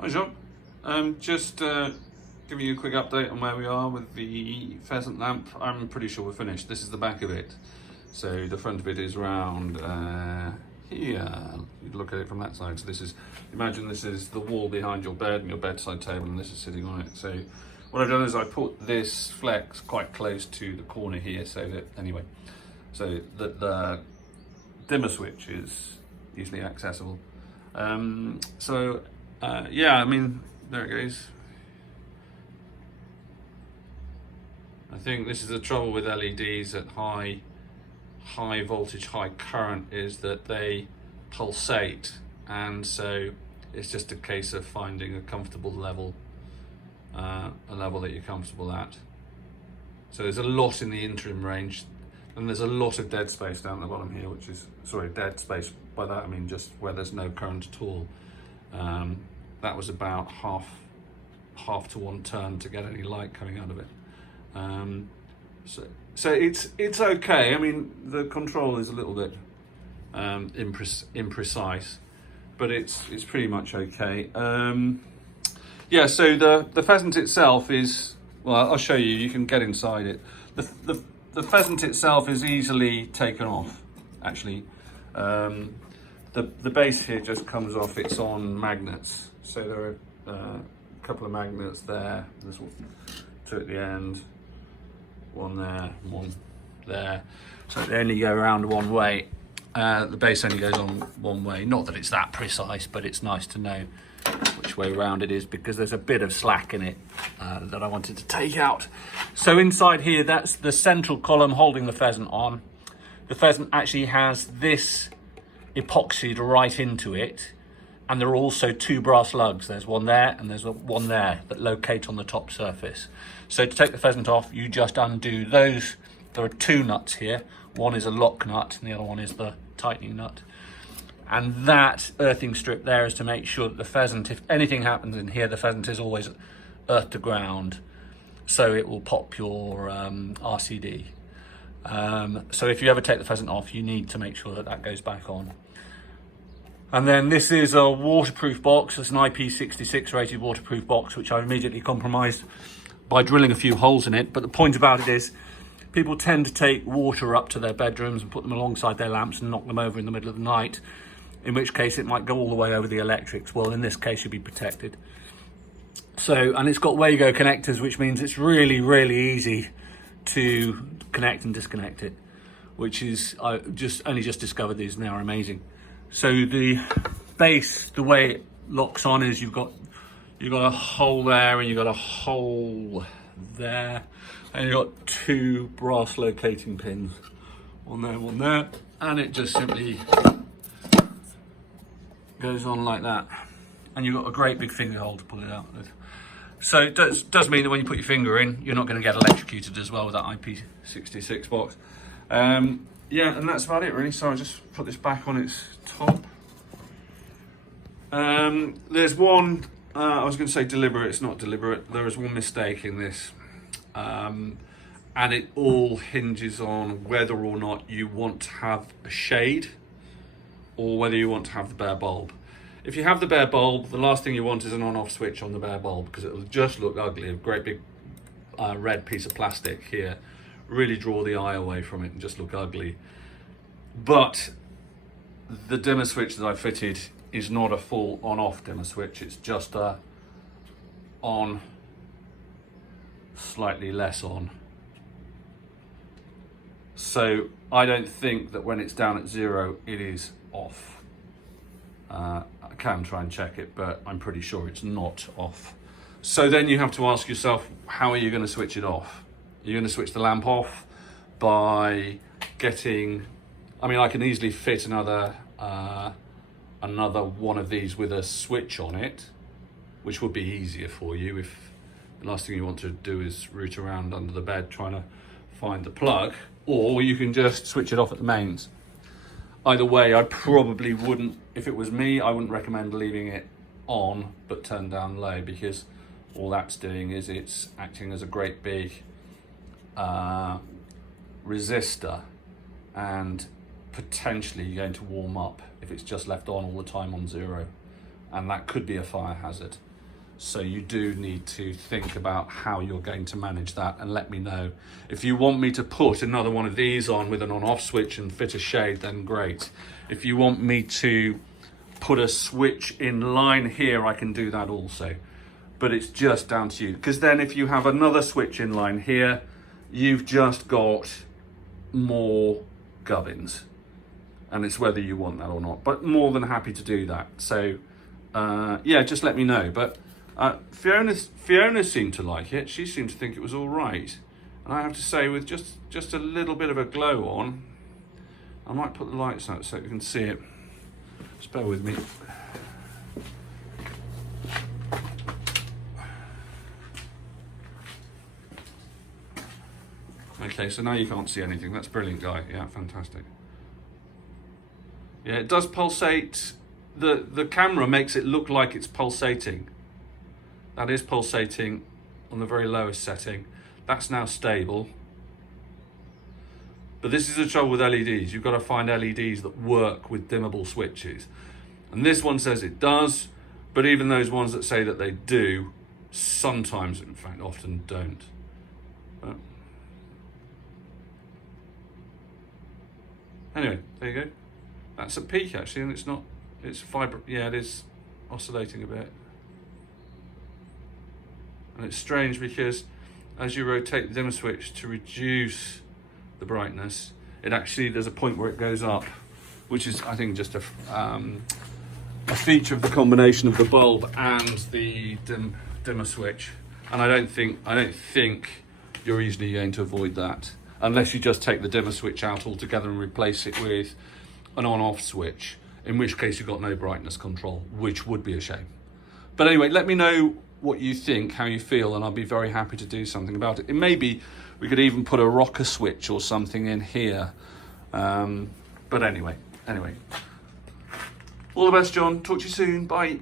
Hi John, just giving you a quick update on where we are with the pheasant lamp. I'm pretty sure we're finished. This is the back of it. So the front of it is round here. You look at it from that side. So this is, imagine this is the wall behind your bed and your bedside table, and this is sitting on it. So what I've done is I put this flex quite close to the corner here, so that, anyway, so that the dimmer switch is easily accessible. Yeah, I mean, there it goes. I think this is the trouble with LEDs at high voltage, high current, is that they pulsate, and so it's just a case of finding a comfortable level, a level that you're comfortable at. So there's a lot in the interim range, and there's a lot of dead space down the bottom here, which is, sorry, dead space, by that I mean just where there's no current at all. That was about half to one turn to get any light coming out of it. So it's okay. I mean, the control is a little bit imprecise, but it's pretty much okay. Yeah, so the pheasant itself is, well, I'll show you. You can get inside it. The pheasant itself is easily taken off, actually. The base here just comes off. It's on magnets, so there are a couple of magnets there. There's two at the end, one there, one there. So they only go around one way. The base only goes on one way. Not that it's that precise, but it's nice to know which way round it is, because there's a bit of slack in it that I wanted to take out. So inside here, that's the central column holding the pheasant on. The pheasant actually has this epoxied right into it, and there are also two brass lugs. There's one there and there's one there that locate on the top surface. So to take the pheasant off, you just undo those. There are two nuts here. One is a lock nut and the other one is the tightening nut. And that earthing strip there is to make sure that the pheasant, if anything happens in here, the pheasant is always earth to ground, so it will pop your RCD. So if you ever take the pheasant off, you need to make sure that that goes back on. And then this is a waterproof box. It's an IP66 rated waterproof box, which I immediately compromised by drilling a few holes in it. But the point about it is, people tend to take water up to their bedrooms and put them alongside their lamps and knock them over in the middle of the night, in which case it might go all the way over the electrics. Well, in this case, you'll be protected. So, and it's got Wago connectors, which means it's really, really easy to connect and disconnect it, which is, I only just discovered these, and they are amazing. So the base, the way it locks on is you've got a hole there and you've got a hole there, and you've got two brass locating pins, one there, and it just simply goes on like that, and you've got a great big finger hole to pull it out with. So it does mean that when you put your finger in, you're not going to get electrocuted as well with that IP66 box. Yeah, and that's about it really. So I'll just put this back on its top. There's one, I was going to say deliberate, it's not deliberate. There is one mistake in this. And it all hinges on whether or not you want to have a shade or whether you want to have the bare bulb. If you have the bare bulb, the last thing you want is an on-off switch on the bare bulb, because it'll just look ugly. A great big red piece of plastic here, really draw the eye away from it and just look ugly. But the dimmer switch that I fitted is not a full on-off dimmer switch. It's just a on, slightly less on. So I don't think that when it's down at 0, it is off. I can try and check it, but I'm pretty sure it's not off. So then you have to ask yourself, how are you going to switch it off? You're going to switch the lamp off by getting, I mean, I can easily fit another one of these with a switch on it, which would be easier for you if the last thing you want to do is root around under the bed trying to find the plug, or you can just switch it off at the mains. Either way, I probably wouldn't, if it was me, I wouldn't recommend leaving it on but turned down low, because all that's doing is it's acting as a great big resistor and potentially going to warm up if it's just left on all the time on 0, and that could be a fire hazard. So you do need to think about how you're going to manage that and let me know. If you want me to put another one of these on with an on-off switch and fit a shade, then great. If you want me to put a switch in line here, I can do that also. But it's just down to you. Because then if you have another switch in line here, you've just got more gubbins. And it's whether you want that or not. But more than happy to do that. So yeah, just let me know. But Fiona seemed to like it. She seemed to think it was all right. And I have to say, with just a little bit of a glow on, I might put the lights out so you can see it. Just bear with me. Okay, so now you can't see anything. That's brilliant, Guy. Yeah, fantastic. Yeah, it does pulsate. The camera makes it look like it's pulsating. That is pulsating on the very lowest setting. That's now stable. But this is the trouble with LEDs. You've got to find LEDs that work with dimmable switches. And this one says it does, but even those ones that say that they do, sometimes, in fact, often don't. But anyway, there you go. That's a peak actually, and it's not, it's yeah, it is oscillating a bit. And it's strange because as you rotate the dimmer switch to reduce the brightness, it actually, there's a point where it goes up, which is, I think, just a feature of the combination of the bulb and the dimmer switch. And I don't think you're easily going to avoid that unless you just take the dimmer switch out altogether and replace it with an on-off switch, in which case you've got no brightness control, which would be a shame. But anyway, let me know what you think, how you feel, and I'll be very happy to do something about it. It may be we could even put a rocker switch or something in here. But anyway. All the best, John. Talk to you soon. Bye.